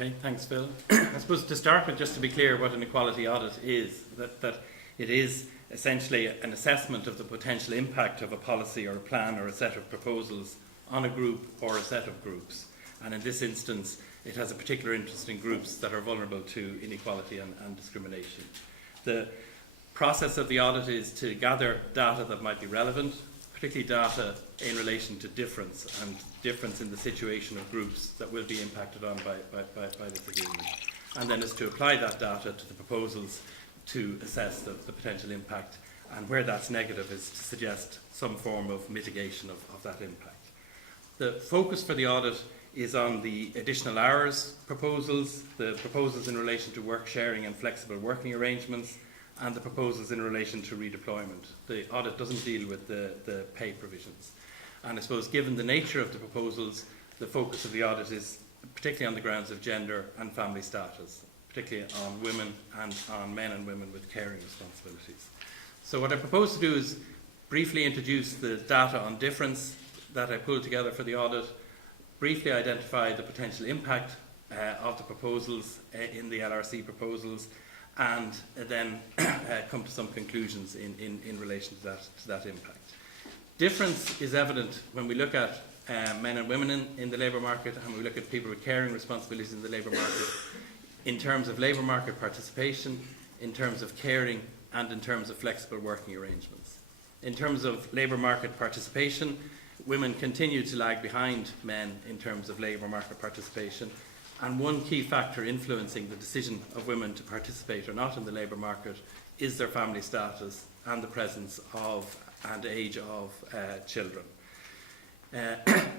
Okay, thanks, Phil. I suppose to start with, just to be clear what an equality audit is, that it is essentially an assessment of the potential impact of a policy or a plan or a set of proposals on a group or a set of groups. And in this instance, it has a particular interest in groups that are vulnerable to inequality and discrimination. The process of the audit is to gather data that might be relevant, particularly data in relation to difference in the situation of groups that will be impacted on by this agreement. And then is to apply that data to the proposals to assess the potential impact, and where that's negative is to suggest some form of mitigation of that impact. The focus for the audit is on the additional hours proposals, the proposals in relation to work sharing and flexible working arrangements, and the proposals in relation to redeployment. The audit doesn't deal with the pay provisions. And I suppose given the nature of the proposals, the focus of the audit is particularly on the grounds of gender and family status, particularly on women and on men and women with caring responsibilities. So what I propose to do is briefly introduce the data on difference that I pulled together for the audit, briefly identify the potential impact of the proposals in the LRC proposals, and then come to some conclusions in relation to that impact. Difference is evident when we look at men and women in the labour market, and we look at people with caring responsibilities in the labour market, in terms of labour market participation, in terms of caring, and in terms of flexible working arrangements. In terms of labour market participation, women continue to lag behind men in terms of labour market participation, and one key factor influencing the decision of women to participate or not in the labour market is their family status and the presence of and age of children.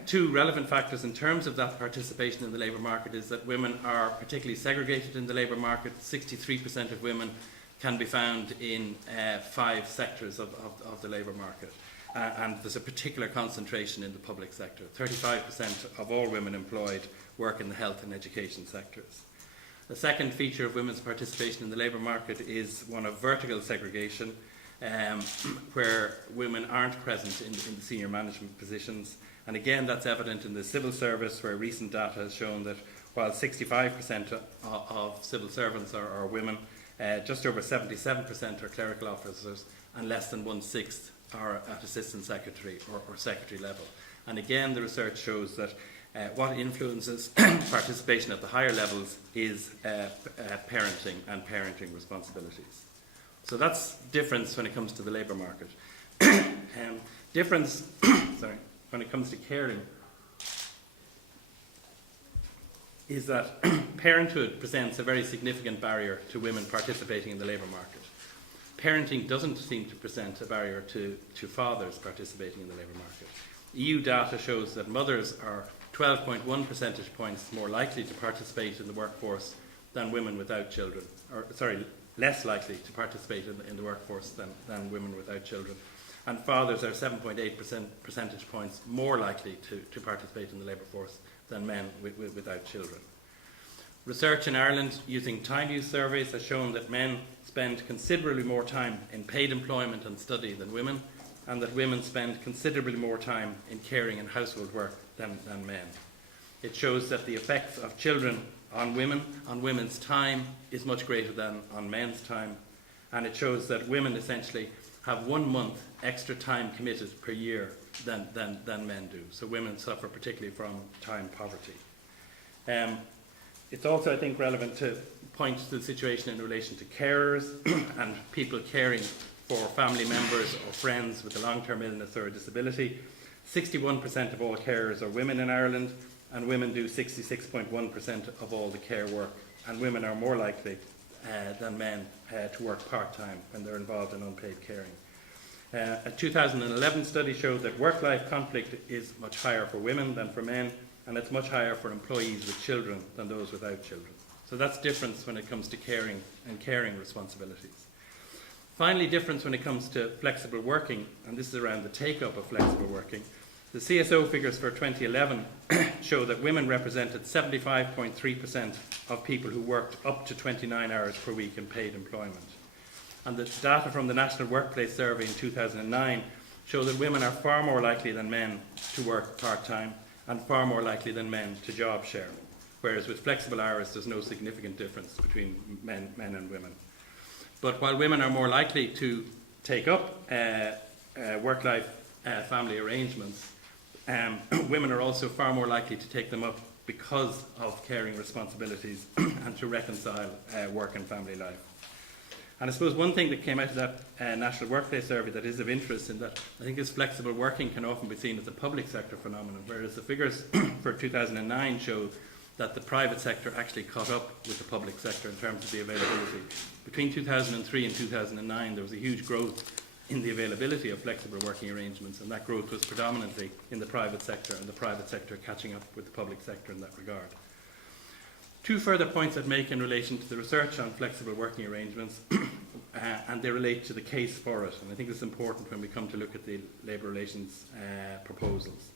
Two relevant factors in terms of that participation in the labour market is that women are particularly segregated in the labour market. 63% of women can be found in 5 sectors of the labour market. And there's a particular concentration in the public sector. 35% of all women employed work in the health and education sectors. The second feature of women's participation in the labour market is one of vertical segregation, where women aren't present in the senior management positions. And again, that's evident in the civil service, where recent data has shown that while 65% of civil servants are women, just over 77% are clerical officers, and less than 1/6 are at assistant secretary or secretary level. And again, the research shows that what influences participation at the higher levels is parenting and parenting responsibilities. So that's difference when it comes to the labour market. Difference when it comes to caring is that parenthood presents a very significant barrier to women participating in the labour market. Parenting doesn't seem to present a barrier to fathers participating in the labour market. EU data shows that mothers are 12.1 percentage points more likely to participate in the workforce than women without children, less likely to participate in the workforce than women without children. And fathers are 7.8 percentage points more likely to participate in the labour force than men without children. Research in Ireland using time use surveys has shown that men spend considerably more time in paid employment and study than women, and that women spend considerably more time in caring and household work than men. It shows that the effects of children on women's time is much greater than on men's time, and it shows that women essentially have 1 month extra time committed per year than men do. So women suffer particularly from time poverty. It's also, I think, relevant to point to the situation in relation to carers and people caring for family members or friends with a long-term illness or a disability. 61% of all carers are women in Ireland, and women do 66.1% of all the care work, and women are more likely than men to work part-time when they're involved in unpaid caring. A 2011 study showed that work-life conflict is much higher for women than for men, and it's much higher for employees with children than those without children. So that's difference when it comes to caring and caring responsibilities. Finally, difference when it comes to flexible working, and this is around the take-up of flexible working. The CSO figures for 2011 show that women represented 75.3% of people who worked up to 29 hours per week in paid employment. And the data from the National Workplace Survey in 2009 show that women are far more likely than men to work part-time and far more likely than men to job share. whereas with flexible hours there's no significant difference between men and women. But while women are more likely to take up work-life family arrangements, women are also far more likely to take them up because of caring responsibilities and to reconcile work and family life. And I suppose one thing that came out of that National Workplace Survey that is of interest in that I think this flexible working can often be seen as a public sector phenomenon, whereas the figures for 2009 show that the private sector actually caught up with the public sector in terms of the availability. Between 2003 and 2009 there was a huge growth in the availability of flexible working arrangements, and that growth was predominantly in the private sector, and the private sector catching up with the public sector in that regard. Two further points I'd make in relation to the research on flexible working arrangements, and they relate to the case for it, and I think it's important when we come to look at the labour relations proposals.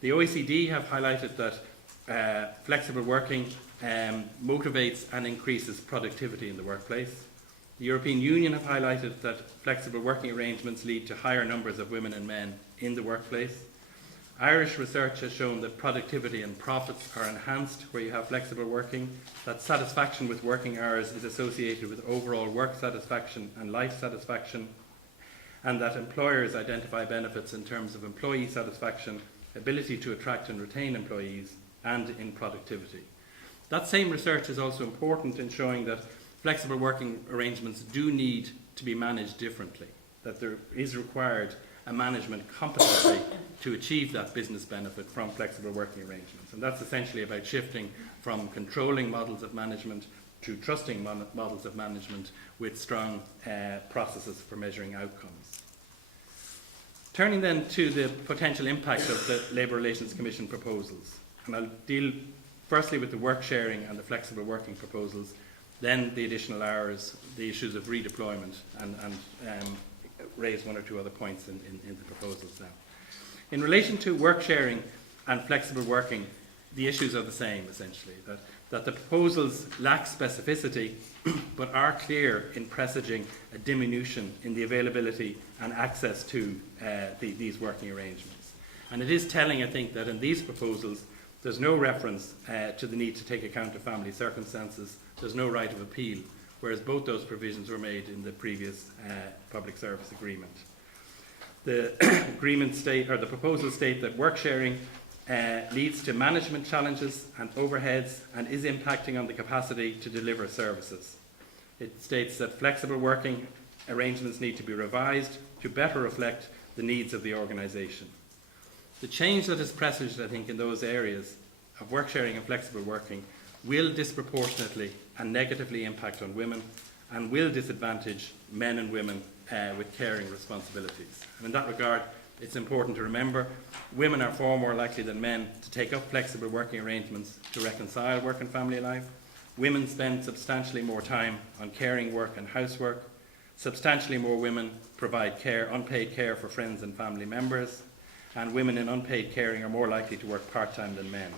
The OECD have highlighted that flexible working motivates and increases productivity in the workplace. The European Union have highlighted that flexible working arrangements lead to higher numbers of women and men in the workplace. Irish research has shown that productivity and profits are enhanced where you have flexible working, that satisfaction with working hours is associated with overall work satisfaction and life satisfaction, and that employers identify benefits in terms of employee satisfaction, ability to attract and retain employees, and in productivity. That same research is also important in showing that flexible working arrangements do need to be managed differently, that there is required a management competency to achieve that business benefit from flexible working arrangements. And that's essentially about shifting from controlling models of management to trusting models of management with strong processes for measuring outcomes. Turning then to the potential impact of the Labour Relations Commission proposals. And I'll deal firstly with the work sharing and the flexible working proposals, then the additional hours, the issues of redeployment, and raise one or two other points in the proposals now. In relation to work sharing and flexible working, the issues are the same essentially, that the proposals lack specificity but are clear in presaging a diminution in the availability and access to these working arrangements. And it is telling, I think, that in these proposals there's no reference to the need to take account of family circumstances, there's no right of appeal, whereas both those provisions were made in the previous public service agreement. The agreement the proposals state that work sharing leads to management challenges and overheads and is impacting on the capacity to deliver services. It states that flexible working arrangements need to be revised to better reflect the needs of the organisation. The change that is presaged, I think, in those areas of work sharing and flexible working will disproportionately and negatively impact on women and will disadvantage men and women with caring responsibilities. And in that regard, it's important to remember women are far more likely than men to take up flexible working arrangements to reconcile work and family life. Women spend substantially more time on caring work and housework. Substantially more women provide unpaid care for friends and family members. And women in unpaid caring are more likely to work part-time than men.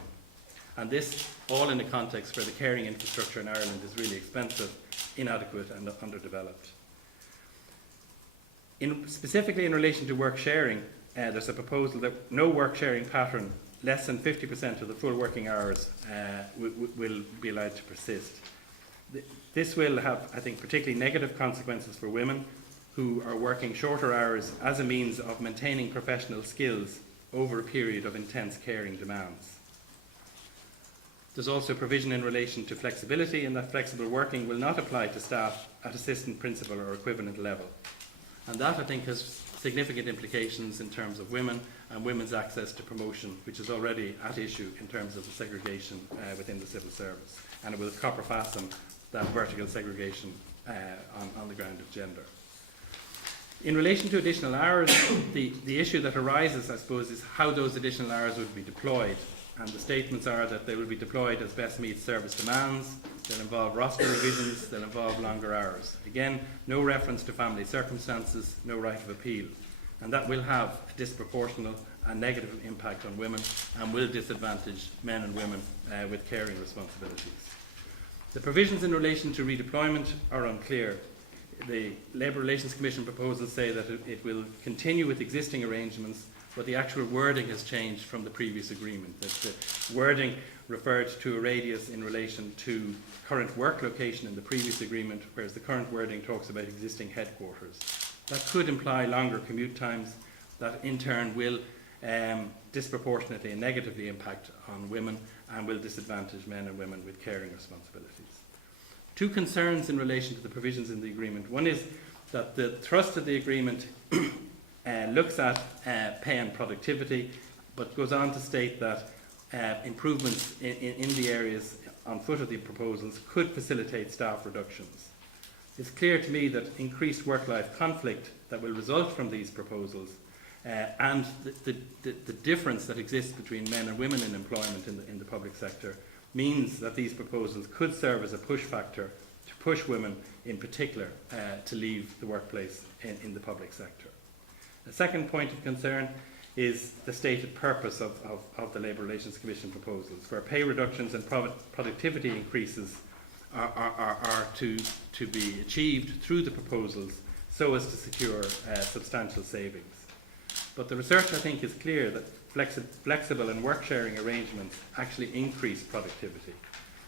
And this all in a context where the caring infrastructure in Ireland is really expensive, inadequate and underdeveloped. Specifically in relation to work sharing, there's a proposal that no work sharing pattern less than 50% of the full working hours will be allowed to persist. This will have, I think, particularly negative consequences for women who are working shorter hours as a means of maintaining professional skills over a period of intense caring demands. There's also provision in relation to flexibility, in that flexible working will not apply to staff at assistant principal or equivalent level. And that, I think, has significant implications in terms of women and women's access to promotion, which is already at issue in terms of the segregation within the civil service. And it will copper fasten that vertical segregation on the ground of gender. In relation to additional hours, the issue that arises, I suppose, is how those additional hours would be deployed. And the statements are that they will be deployed as best meets service demands, they'll involve roster revisions, they'll involve longer hours. Again, no reference to family circumstances, no right of appeal. And that will have a disproportionate and negative impact on women and will disadvantage men and women with caring responsibilities. The provisions in relation to redeployment are unclear. The Labour Relations Commission proposals say that it will continue with existing arrangements but the actual wording has changed from the previous agreement. That the wording referred to a radius in relation to current work location in the previous agreement, whereas the current wording talks about existing headquarters. That could imply longer commute times, that in turn will disproportionately and negatively impact on women and will disadvantage men and women with caring responsibilities. Two concerns in relation to the provisions in the agreement. One is that the thrust of the agreement looks at pay and productivity, but goes on to state that improvements in the areas on foot of the proposals could facilitate staff reductions. It's clear to me that increased work-life conflict that will result from these proposals and the difference that exists between men and women in employment in the public sector means that these proposals could serve as a push factor to push women in particular to leave the workplace in the public sector. The second point of concern is the stated purpose of the Labour Relations Commission proposals, where pay reductions and productivity increases are to be achieved through the proposals so as to secure substantial savings. But the research, I think, is clear that flexible and work-sharing arrangements actually increase productivity,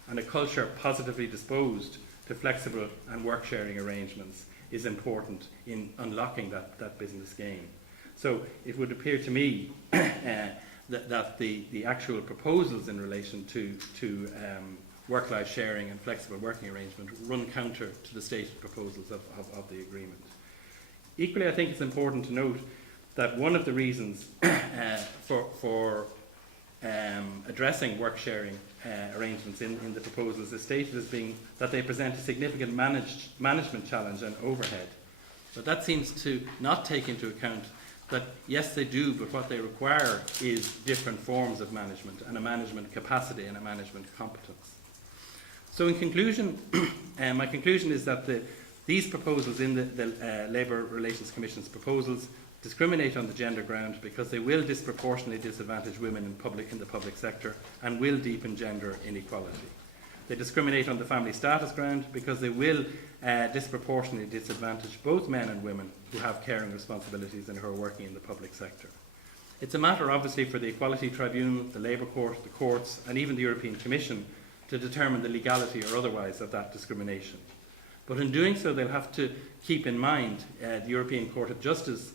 and a culture positively disposed to flexible and work-sharing arrangements is important in unlocking that business gain. So it would appear to me that the actual proposals in relation to work-life sharing and flexible working arrangement run counter to the stated proposals of the agreement. Equally, I think it's important to note that one of the reasons for addressing work-sharing arrangements in the proposals is stated as being that they present a significant management challenge and overhead. But that seems to not take into account that, yes, they do, but what they require is different forms of management and a management capacity and a management competence. So in conclusion, my conclusion is that these proposals in the Labour Relations Commission's proposals discriminate on the gender ground because they will disproportionately disadvantage women in the public sector and will deepen gender inequality. They discriminate on the family status ground because they will disproportionately disadvantage both men and women who have caring responsibilities and who are working in the public sector. It's a matter, obviously, for the Equality Tribunal, the Labour Court, the courts, and even the European Commission to determine the legality or otherwise of that discrimination. But in doing so, they'll have to keep in mind the European Court of Justice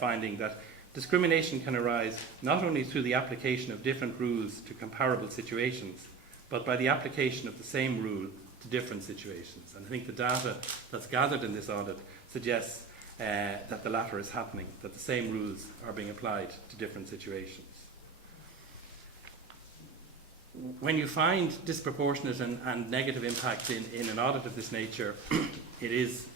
finding that discrimination can arise not only through the application of different rules to comparable situations, but by the application of the same rule to different situations. And I think the data that's gathered in this audit suggests that the latter is happening, that the same rules are being applied to different situations. When you find disproportionate and negative impact in an audit of this nature, it is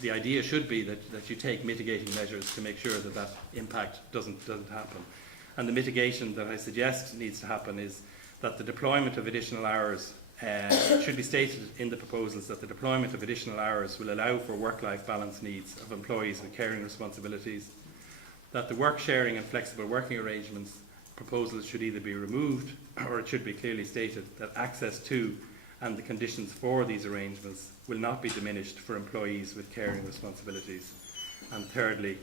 the idea should be that you take mitigating measures to make sure that impact doesn't happen. And the mitigation that I suggest needs to happen is that the deployment of additional hours should be stated in the proposals that the deployment of additional hours will allow for work-life balance needs of employees with caring responsibilities, that the work sharing and flexible working arrangements proposals should either be removed or it should be clearly stated that access to and the conditions for these arrangements will not be diminished for employees with caring responsibilities. And thirdly,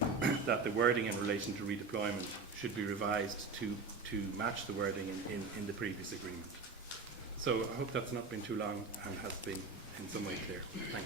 that the wording in relation to redeployment should be revised to match the wording in the previous agreement. So I hope that's not been too long and has been in some way clear. Thank you.